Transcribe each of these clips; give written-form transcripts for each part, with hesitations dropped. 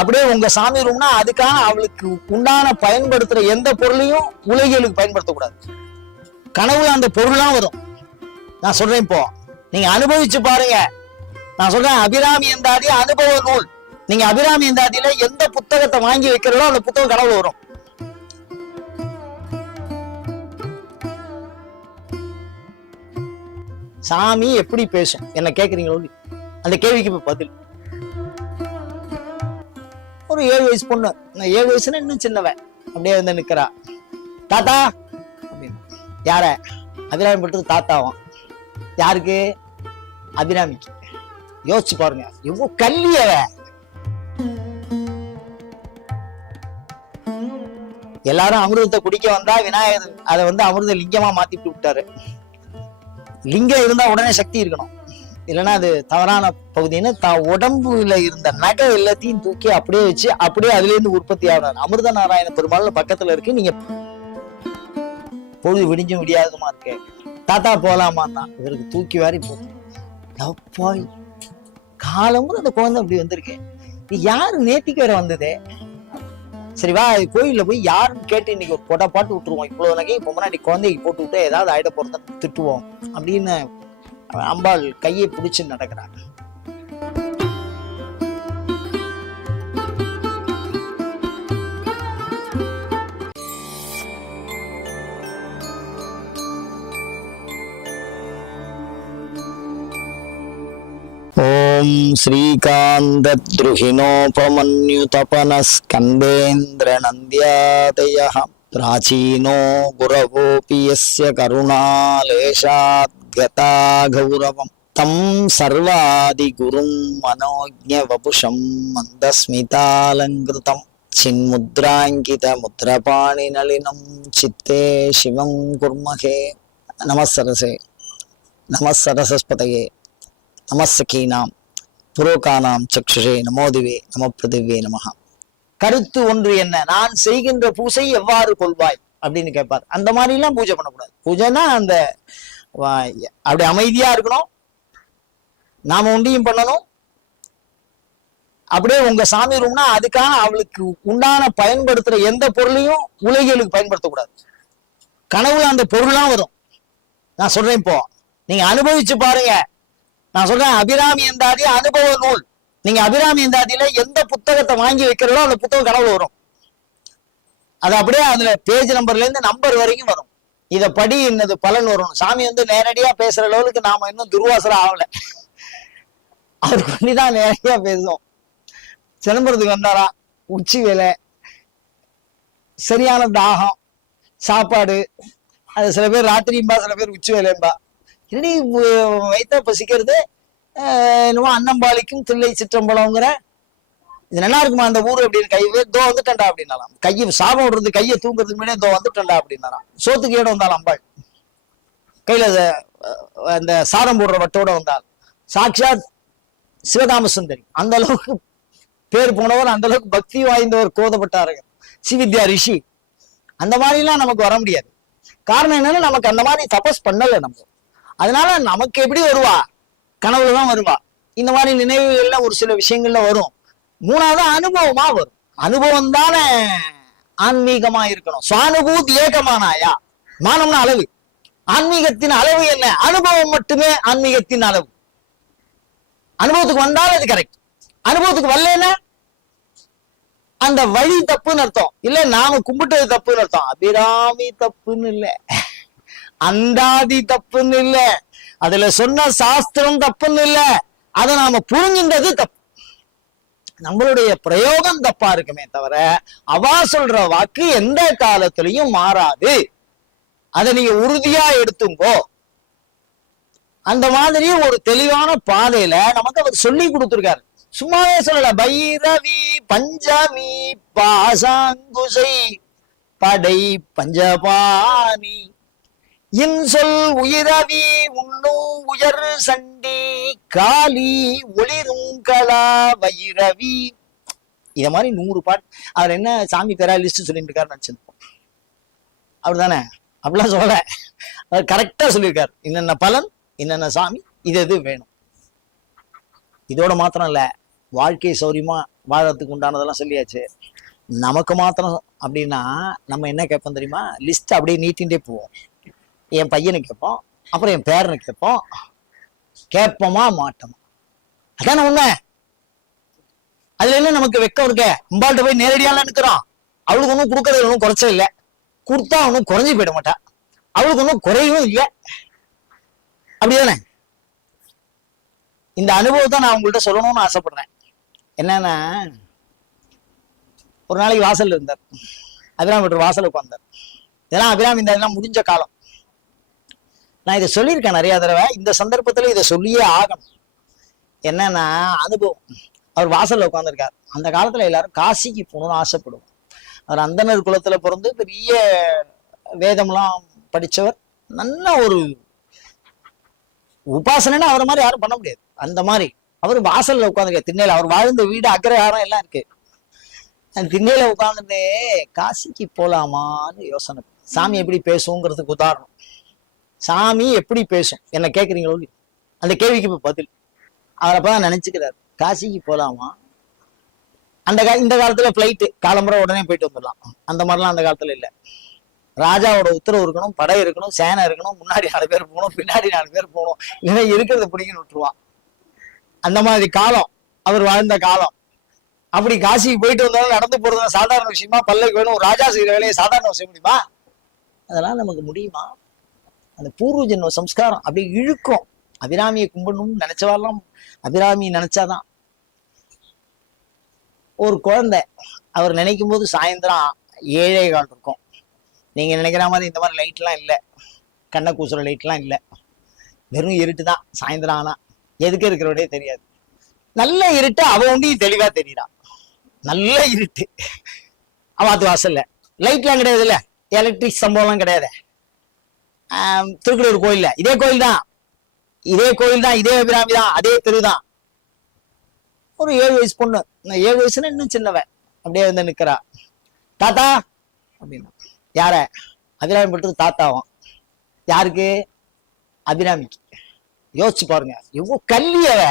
அப்படியே உங்க சாமி ரூம்னா அதுக்காக அவளுக்கு உண்டான பயன்படுத்துற எந்த பொருளையும் உலகியலுக்கு பயன்படுத்தக்கூடாது. கனவுல அந்த பொருள்லாம் வரும். நான் சொல்றேன், இப்போ நீங்க அனுபவிச்சு பாருங்க. நான் சொல்றேன், அபிராமி எந்தாதி அனுபவ நூல். நீங்க அபிராமி எந்தாதியில எந்த புத்தகத்தை வாங்கி வைக்கிறதோ அந்த புத்தகம் கனவுல வரும். சாமி எப்படி பேசும் என்ன கேக்குறீங்களோ, அந்த கேள்விக்கு இப்ப பதில். ஒரு 7 வயசு பொண்ணு, 7 வயசுல இன்னும் சின்னவன், அப்படியே வந்து நிக்கிறா. தாத்தா அப்படின்னு. யார? அபிராமி பண்றது தாத்தாவும். யாருக்கு? அபிராமிக்கு. யோசிச்சு பாருங்க எவ்வளவு கல்வியவ. எல்லாரும் அமிர்தத்தை குடிக்க வந்தா விநாயகர் அதை வந்து அமிர்த லிங்கமா மாத்திட்டு விட்டாரு. லிங்கம் இருந்தா உடனே சக்தி இருக்கணும், இல்லைன்னா அது தவறான பகுதின்னு உடம்புல இருந்த நகை எல்லாத்தையும் தூக்கி அப்படியே வச்சு அப்படியே அதுல இருந்து உற்பத்தி ஆகிறார். அமிர்த நாராயண பெருமாள் பக்கத்துல இருக்கு. நீங்க பொழுது விடிஞ்சு முடியாதுமா இருக்கு. தாத்தா போலாமான்னா இவருக்கு தூக்கி வாரி போய் காலமும் அந்த குழந்தை அப்படி வந்திருக்கு. யாரு நேத்திக்கு வேற வந்ததே? சரி வா கோயில்ல போய் யாருன்னு கேட்டு இன்னைக்கு ஒரு போட்டா பாட்டு விட்டுருவோம். இவ்வளவு நகை இப்போ முன்னாடி குழந்தைக்கு போட்டு விட்டு ஏதாவது ஆயிட போறதுன்னு திட்டுவோம் அப்படின்னு அம்பாள் கையை பிடிச்சு நடக்கிறாங்க. ஓம் ஸ்ரீகாந்தத்ருஹிணோபமன்யுதபனஸ்கந்தேந்திர நந்தியாதயः பிராச்சீனோ குரவோபி யஸ்ய கருணாலேஷாத் கதா கௌரவம் தம் சர்வாதி குரும் மனோஜ்ஞ வபுஷம் மந்தஸ்மிதாலங்கிருதம் சின்முத்ராங்கித முத்ரபாணி நளினம் சித்தே சிவம் குர்மஹே. நமஸ்ஸரசே நமஸ்ஸரஸ்பதயே நமஸ்ஸகீனாம் புரோகானாம் சக்ஷுஷே நமோதிவே நம பிரதிவே நமஹ. கருத்து ஒன்று என்ன? நான் செய்கின்ற பூசை எவ்வாறு கொள்வாய் அப்படின்னு கேட்பார். அந்த மாதிரி எல்லாம் பூஜை பண்ணக்கூடாது. பூஜைன்னா அந்த அப்படி அமைதியா இருக்கணும், நாம ஒண்டியும் பண்ணணும். அப்படியே உங்க சாமி ரூம்னா அதுக்காக அவளுக்கு உண்டான பயன்படுத்துற எந்த பொருளையும் உலகியலுக்கு பயன்படுத்தக்கூடாது. கனவுல அந்த பொருள்லாம் வரும். நான் சொல்றேன், இப்போ நீங்க அனுபவிச்சு பாருங்க. நான் சொல்றேன், அபிராமி எந்தாதி அனுபவ நூல். நீங்க அபிராமி எந்தாதியில எந்த புத்தகத்தை வாங்கி வைக்கிறதோ அந்த புத்தகம் கனவுல வரும். அது அப்படியே அதுல பேஜ் நம்பர்ல இருந்து நம்பர் வரைக்கும் வரும். இத படி என்னது பலன் வரும். சாமி வந்து நேரடியா பேசுற அளவுக்கு நாம இன்னும் துர்வாசரம் ஆகல. அவர் பண்ணிதான் நேரடியா பேசுவோம். சிதம்பரத்துக்கு வந்தாரா, உச்சி வேலை, சரியான தாகம், சாப்பாடு. அது சில பேர் ராத்திரியும்பா, சில பேர் உச்சி வேலையும்பா. என்னடி வைத்த பசிக்கிறது, என்னமோ அன்னம்பாளிக்கும் தில்லை சிற்றம்பலம்ங்கிற இது நல்லா இருக்குமா அந்த ஊரு அப்படின்னு கை தோ வந்துட்டா அப்படின்னாலாம். கையை சாபம் விடுறது, கையை தூங்குறதுக்கு முன்னாடியே தோ வந்துட்டா அப்படின்னாலாம். சோத்துக்கு ஏடம் வந்தாலும் அம்பாள் கையில அந்த சாதம் போடுற வட்டோட வந்தால் சாட்சாத் சிவகாம சுந்தரி. அந்த அளவுக்கு பேர் போனவர், அந்த அளவுக்கு பக்தி வாய்ந்தவர் கோதப்பட்டார்கள். ஸ்ரீவித்யா ரிஷி. அந்த மாதிரிலாம் நமக்கு வர முடியாது. காரணம் என்னன்னா நமக்கு அந்த மாதிரி தபஸ் பண்ணல நம்ம. அதனால நமக்கு எப்படி வருவா? கனவுலதான் வருவா. இந்த மாதிரி நினைவுகள்ல ஒரு சில விஷயங்கள்ல வரும். மூணாவது அனுபவமா வரும். அனுபவம் தானே ஆன்மீகமா இருக்கணும். சுவானுபூதி ஏகமானாயா. மானம்னா அளவு. ஆன்மீகத்தின் அளவு என்ன? அனுபவம் மட்டுமே ஆன்மீகத்தின் அளவு. அனுபவத்துக்கு வந்தாலும் அது கரெக்ட். அனுபவத்துக்கு வரலன்னா அந்த வழி தப்புன்னு அர்த்தம். இல்ல நாம கும்பிட்டது தப்புன்னு அர்த்தம். அபிராமி தப்புன்னு இல்ல, அந்தாதி தப்புன்னு இல்ல, அதுல சொன்ன சாஸ்திரம் தப்புன்னு இல்ல, அதை நாம புரிஞ்சின்றது தப்பு. நம்மளுடைய பிரயோகம் தப்பா இருக்குமே தவிர அவா சொல்ற வாக்கு எந்த காலத்திலையும் மாறாது. அதை நீங்க உறுதியா எடுத்துங்கோ. அந்த மாதிரி ஒரு தெளிவான பாதையில நமக்கு அவர் சொல்லி கொடுத்திருக்காரு. சும்மாவே சொல்லல. பைரவி பஞ்சமி பாசாங்குசை படை பஞ்சபாணி இன்சொல் உயிரவி உண்ணு உயர் சண்டி காளி ஒளிருங்களா வைரவி. இத மாதிரி 100 பாட்டு. அவர் என்ன சாமி பேரா லிஸ்ட் சொல்லிட்டு இருக்காருன்னு நினைச்சிருப்போம். அவர் தானே அப்படிலாம் சொல்ல. அவர் கரெக்டா சொல்லியிருக்காரு. என்னென்ன பலன், என்னென்ன சாமி, இது எது வேணும். இதோட மாத்திரம் இல்ல, வாழ்க்கை சௌரியமா வாழறதுக்கு உண்டானதெல்லாம் சொல்லியாச்சு. நமக்கு மாத்திரம் அப்படின்னா நம்ம என்ன கேட்போம் தெரியுமா? லிஸ்ட் அப்படியே நீட்டின்டே போவோம். என் பையனுக்கு கேட்போம், அப்புறம் என் பேரனுக்கு கேட்போம். கேட்போமா மாட்டோமா? அதான உண்மை. அதுல என்ன நமக்கு வெக்கம் இருக்க? அம்பாள்கிட்ட போய் நேரடியால நிற்கிறோம். அவளுக்கு ஒன்றும் கொடுக்கறது ஒன்றும் குறைச்ச இல்லை, கொடுத்தா ஒன்றும் குறைஞ்சி போயிட மாட்டா, அவளுக்கு ஒன்றும் குறையவும் இல்லை. அப்படிதானே? இந்த அனுபவத்தை நான் உங்கள்கிட்ட சொல்லணும்னு ஆசைப்படுறேன். என்னன்னா, ஒரு நாளைக்கு வாசல்ல இருந்தார் அபிராமி. வாசல் உட்கார்ந்தார். இதெல்லாம் அபிராமி இந்த இதெல்லாம் முடிஞ்ச காலம். நான் இதை சொல்லியிருக்கேன் நிறைய தடவை. இந்த சந்தர்ப்பத்துல இதை சொல்லியே ஆகணும். என்னன்னா, அனுபவம். அவர் வாசல்ல உட்கார்ந்துருக்கார். அந்த காலத்துல எல்லாரும் காசிக்கு போகணும்னு ஆசைப்படுவோம். அவர் அந்தனர் குலத்துல பிறந்து பெரிய வேதம்லாம் படிச்சவர். நல்ல ஒரு உபாசனைன்னு அவரை மாதிரி யாரும் பண்ண முடியாது. அந்த மாதிரி அவர் வாசல்ல உட்காந்துருக்கார். திண்ணையில அவர் வாழ்ந்த வீடு அக்ரஹாரம் எல்லாம் இருக்கு. அந்த திண்ணையில உட்காந்துட்டு காசிக்கு போலாமான்னு யோசனை. சாமி எப்படி பேசுங்கிறதுக்கு உதாரணம். சாமி எப்படி பேசும் என்ன கேட்குறீங்களோ? அந்த கேள்விக்கு இப்ப பதில். அவர் அப்பதான் நினைச்சுக்கிறார், காசிக்கு போலாமா? இந்த காலத்துல பிளைட்டு காலம்புற உடனே போயிட்டு வந்துடலாம். அந்த மாதிரிலாம் அந்த காலத்துல இல்லை. ராஜாவோட உத்தரவு இருக்கணும், படை இருக்கணும், சேனை இருக்கணும், முன்னாடி 4 பேர் போகணும், பின்னாடி 4 பேர் போகணும், இல்லைன்னா இருக்கிறத பிடிக்கணும் விட்டுருவான். அந்த மாதிரி காலம் அவர் வாழ்ந்த காலம். அப்படி காசிக்கு போயிட்டு வந்தாலும் நடந்து போறது சாதாரண விஷயமா? பல்லக்கு வேணும், ராஜா செய்யற வேலையை சாதாரண செய்ய முடியுமா? அதெல்லாம் நமக்கு முடியுமா? அந்த பூர்வ ஜென்ம சம்ஸ்காரம் அப்படி இழுக்கும். அபிராமியை கும்பிடணும்னு நினைச்சவாலாம் அபிராமி நினைச்சாதான். ஒரு குழந்தை அவர் நினைக்கும் போது சாயந்தரம் 7:15 இருக்கும். நீங்க நினைக்கிற மாதிரி இந்த மாதிரி லைட் எல்லாம் இல்லை, கண்ணை கூசுற லைட் எல்லாம் இல்லை. வெறும் இருட்டு தான். சாயந்தரம் ஆனா எதுக்கு இருக்கிறவடே தெரியாது. நல்ல இருட்டு. அவ ஒண்டியும் தெளிவா தெரியுறான். நல்ல இருட்டு. அவாத்து வாசல்ல லைட்லாம் கிடையாது, இல்ல எலக்ட்ரிக் சம்பவம்லாம் கிடையாது. திருக்குறள் கோயில்ல இதே கோயில் தான், இதே அபிராமி தான், அதே தெருதான். ஒரு 7 வயசு பொண்ணு, 7 வயசுல இன்னும் சின்னவன், அப்படியே வந்து நிக்கிறா. தாத்தா அப்படின்னா. யார? அபிராமி பண்றது தாத்தாவும். யாருக்கு? அபிராமிக்கு. யோசிச்சு பாருங்க எவ்வளவு கல்வியவ.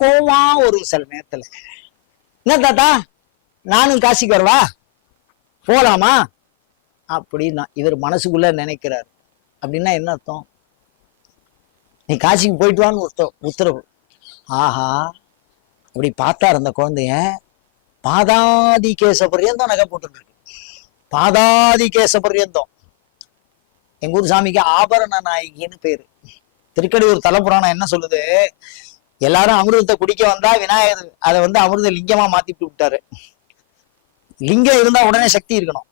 கோவமா ஒரு சில நேரத்துல, என்ன தாத்தா நானும் காசிக்கு வரவா, போலாமா அப்படின்னா இவர் மனசுக்குள்ள நினைக்கிறாரு. அப்படின்னா என்ன அர்த்தம்? நீ காசிக்கு போயிட்டு வான்னு உத்தரவு. ஆஹா, அப்படி பார்த்தார் அந்த குழந்தைய. பாதாதி கேச பர்யந்தம் நகை போட்டு இருக்கு. பாதாதி கேச பர்யந்தம். எங்க ஊர் சாமிக்கு ஆபரண நாயகின்னு பேரு. திருக்கடியூர் தலப்புராணம் என்ன சொல்லுது? எல்லாரும் அமிர்தத்தை குடிக்க வந்தா விநாயகர் அதை வந்து அமிர்த லிங்கமா மாத்திட்டு விட்டாரு. லிங்கம் இருந்தா உடனே சக்தி இருக்கணும்,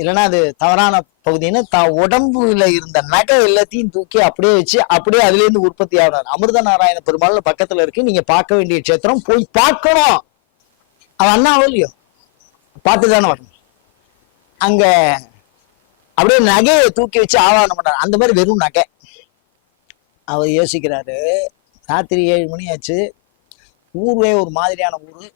இல்லைன்னா அது தவறான பகுதின்னு உடம்புல இருந்த நகை எல்லாத்தையும் தூக்கி அப்படியே வச்சு அப்படியே அதுல இருந்து உற்பத்தி ஆகிறார். அமிர்த நாராயண பெருமாள் பக்கத்துல இருக்கு. நீங்க பார்க்க வேண்டிய கஷேத்திரம், போய் பார்க்கணும். அவன் அண்ணாவோ இல்லையோ பார்த்துதானே வரணும். அங்க அப்படியே நகையை தூக்கி வச்சு ஆவாரணம் பண்றாரு. அந்த மாதிரி வெறும் நகை. அவர் யோசிக்கிறாரு, ராத்திரி 7 மணி ஆச்சு, ஊர்வே ஒரு மாதிரியான ஊரு,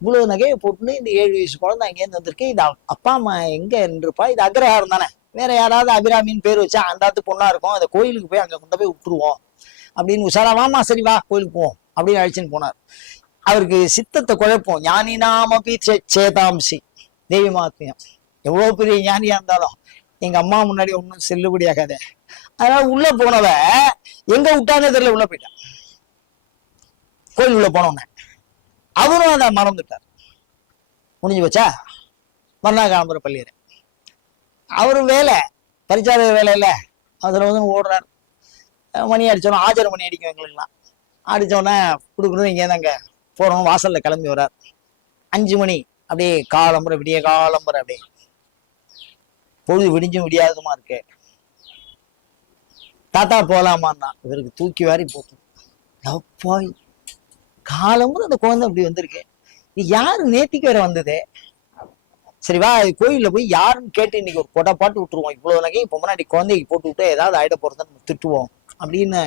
இவ்வளவு நகையை போட்டுன்னு இந்த 7 வயசு குழந்தை அங்கேருந்து வந்திருக்கு. இது அப்பா அம்மா எங்க இருப்பா? இது அக்ரஹாரம் தானே, வேற யாராவது அபிராமின்னு பேர் வச்சா அந்தாத்து பொண்ணா இருக்கும், அந்த கோயிலுக்கு போய் அங்க கொண்டு போய் விட்டுருவோம் அப்படின்னு உஷாரா, வாமா சரி வா கோயிலுக்கு போவோம் அப்படின்னு அழைச்சின்னு போனார். அவருக்கு சித்தத்தை குழப்பம். ஞானி நாமபி சேதாம்சி தேவி மாத்மியம். எவ்வளவு பெரிய ஞானியா இருந்தாலும் எங்க அம்மா முன்னாடி ஒன்றும் செல்லுபடி ஆகாத. அதனால உள்ள போனவ எங்க விட்டானே தெரியல, உள்ள போயிட்டான். கோயில் உள்ள போனோன்னு அவரும் அதை மறந்துட்டார். முடிஞ்சு போச்சா? மறுநாள் கிளம்புற பள்ளியர். அவரு வேலை பரிச்சார வேலை இல்லை, அதுல வந்து ஓடுறாரு. மணி அடிச்சோன்னா ஆஜர மணி அடிக்கும் எங்களுக்குலாம். அடிச்சோடனே கொடுக்குறது இங்கே தாங்க போறோம். வாசல்ல கிளம்பி வர்றார். 5 மணி அப்படியே காலம்புற, விடிய காலம்புற, அப்படியே பொழுது விடிஞ்சும் விடியாததுமா இருக்கு. தாத்தா போலாமான்னா இவருக்கு தூக்கி வாரி போட்டு, போய் காலம்புற அந்த குழந்தை அப்படி வந்திருக்கு. யாரு நேத்திக்கு வேற வந்தது? சரிவா கோயில்ல போய் யாருன்னு கேட்டு இன்னைக்கு ஒரு கொடை பாட்டு விட்டுருவோம். இவ்வளவு நகை இப்ப முன்னாடி குழந்தைக்கு போட்டு விட்டு ஏதாவது ஆயிட போறதுன்னு திட்டுவோம் அப்படின்னு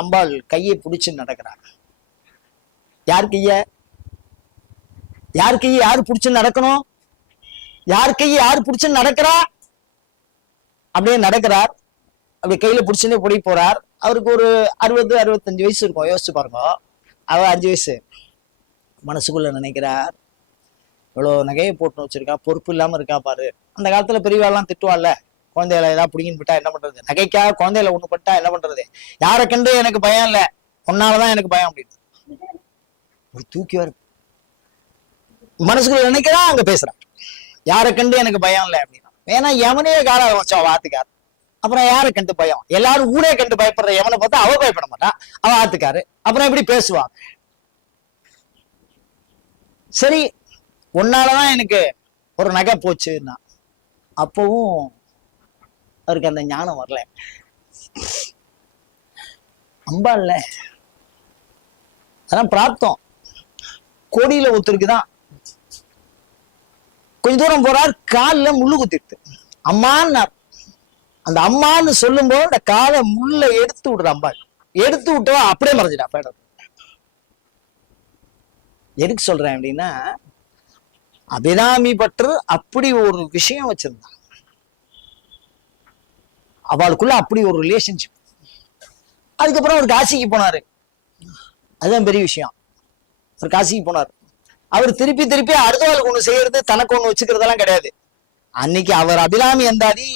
அம்பாள் கையை பிடிச்சு நடக்கிறார். யார் கைய யாரு பிடிச்சு நடக்கணும்? யார் கையை யாரு பிடிச்சுன்னு நடக்கிறா? அப்படியே நடக்கிறார். அப்படி கையில பிடிச்சுன்னே பொடி போறார். அவருக்கு ஒரு 60-65 வயசு இருக்கும். யோசிச்சு பாருங்க. அவ 5 வயசு. மனசுக்குள்ள நினைக்கிறார், இவ்வளவு நகையை போட்டு வச்சிருக்கா, பொறுப்பு இல்லாம இருக்கா பாரு. அந்த காலத்துல பெரியவாள்லாம் திட்டுவாள்ல, குழந்தைகளை ஏதாவது பிடிங்கின்னு போட்டா என்ன பண்றது, நகைக்காக குழந்தையில ஒண்ணு பட்டா என்ன பண்றது, யாரை கண்டு எனக்கு பயம் இல்ல, உன்னாலதான் எனக்கு பயம் அப்படின்னு ஒரு தூக்கி வர மனசுக்குள்ள நினைக்கிறா, அங்க பேசுறான், யாரை கண்டு எனக்கு பயம் இல்லை அப்படின்னா. ஏன்னா எவனையே கால வச்சான் வாத்துக்காரு, அப்புறம் யாரை கண்டு பயம், எல்லாரும் ஊரே கண்டு பயப்படுற எவனை பார்த்தா அவ பயப்பட மாட்டான், அவன் ஆத்துக்காரு, அப்புறம் எப்படி பேசுவான். சரி உன்னாலதான் எனக்கு ஒரு நகை போச்சுன்னா, அப்பவும் அவருக்கு அந்த ஞானம் வரல. அம்பாள்ல அதான் பிராப்தம். கோடியில ஒருத்தருக்குதான் கொஞ்ச தூரம் போறார், காலில் முள்ளு குத்திட்டு அம்மான்னார். அந்த அம்மான்னு சொல்லும் போது அந்த காலை முள்ள எடுத்து விடுற அம்பாள், எடுத்து விட்டவா அப்படியே மறைஞ்சிட்டா பேட. எதுக்கு சொல்றேன் அப்படின்னா, அபிராமி பற்று அப்படி ஒரு விஷயம் வச்சிருந்தான், அவளுக்குள்ள அப்படி ஒரு ரிலேஷன்ஷிப். அதுக்கப்புறம் அவர் காசிக்கு போனாரு, அதுதான் பெரிய விஷயம். அவர் காசிக்கு போனார், அவர் திருப்பி திருப்பி அடுத்தவாளுக்கு ஒண்ணு செய்யறது, தனக்கு ஒண்ணு வச்சுக்கிறதெல்லாம் கிடையாது. அன்னைக்கு அவர் அபிராமி எந்தாதி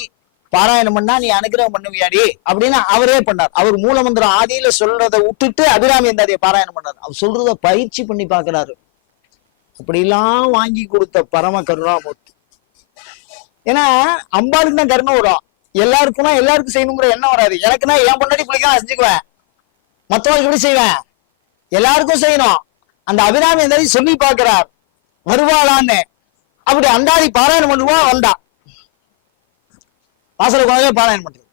பாராயணம் பண்ணா நீ அனுகிரகம் பண்ணுவியாடி அப்படின்னு அவரே பண்ணார். அவர் மூலமந்திரம் ஆதியில சொல்றதை விட்டுட்டு அபிராமி எந்தாதியை பாராயணம் பண்ணார். அவர் சொல்றத பயிற்சி பண்ணி பாக்குறாரு. அப்படிலாம் வாங்கி கொடுத்த பரம கருணாமூர்த்தி. ஏன்னா அம்பாளுக்கு தான் கருணை வரும், எல்லாருக்கும்னா எல்லாருக்கும் செய்யணுங்கிற எண்ணம் வராது. எனக்குன்னா என் பொண்டாட்டி பிள்ளைக்கு செஞ்சுக்குவேன், மற்றவங்களுக்கு எப்படி செய்வேன், எல்லாருக்கும் செய்யணும். அந்த அபிராமி எந்தாதி சொல்லி பாக்குறார் வருவாளான்னு. அப்படி அந்தாதி பாராயணம் பண்ணுவா, வந்தா வாசல குழந்தைய பாராயணம் பண்றது,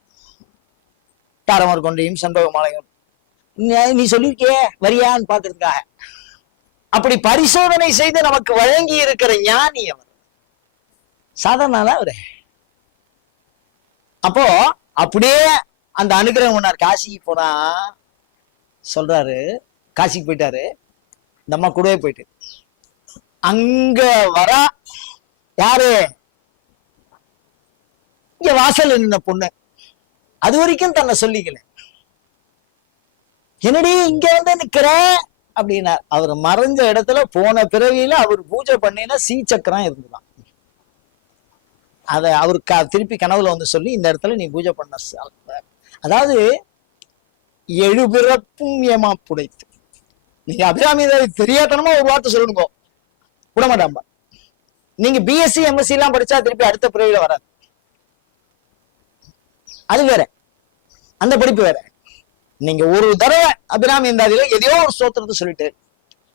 தாரமர் கொண்டையும் சண்பக மாலையும் நீ சொல்லியிருக்கியே வரியான்னு பாக்குறதுக்காக. அப்படி பரிசோதனை செய்து நமக்கு வழங்கி இருக்கிற ஞானி அவர், சாதாரண அவரு. அப்போ அப்படியே அந்த அனுகிரகம் பண்ணார். காசிக்கு போனா சொல்றாரு, காசிக்கு போயிட்டாரு, இந்த அம்மா கூடவே போயிட்டு அங்க வரா யாரு, இங்க வாசல் நின்ன பொண்ணு. அது வரைக்கும் தன்னை சொல்லிக்கல, என்னடி இங்க வந்து நிக்கிற அப்படின்னா. அவர் மறைஞ்ச இடத்துல போன பிறவியில அவர் பூஜை பண்ணினா சீச்சக்கரம் இருந்துதான். அத அவருக்கு திருப்பி கனவுல வந்து சொல்லி, இந்த இடத்துல நீ பூஜை பண்ண. அதாவது எழுபிறப்பும் ஏமா புடைத்து. நீங்க அபிராமி தெரியாதனமா ஒரு வார்த்தை சொல்லணுங்க, விட மாட்டாம்பா. நீங்க பிஎஸ்சி எம்எஸ்சி எல்லாம் படிச்சா திருப்பி அடுத்த பிறவியில வராது, அது வேற, அந்த படிப்பு வேற. நீங்க ஒரு தடவை அபிராமி எந்தாதியில எதையோ ஒரு ஸ்தோத்திரத்தை சொல்லிட்டு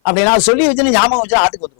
அப்படின்னா சொல்லி வச்சுன்னு ஞாபகம் வச்சா ஆட்டுக்கு வந்துடும்.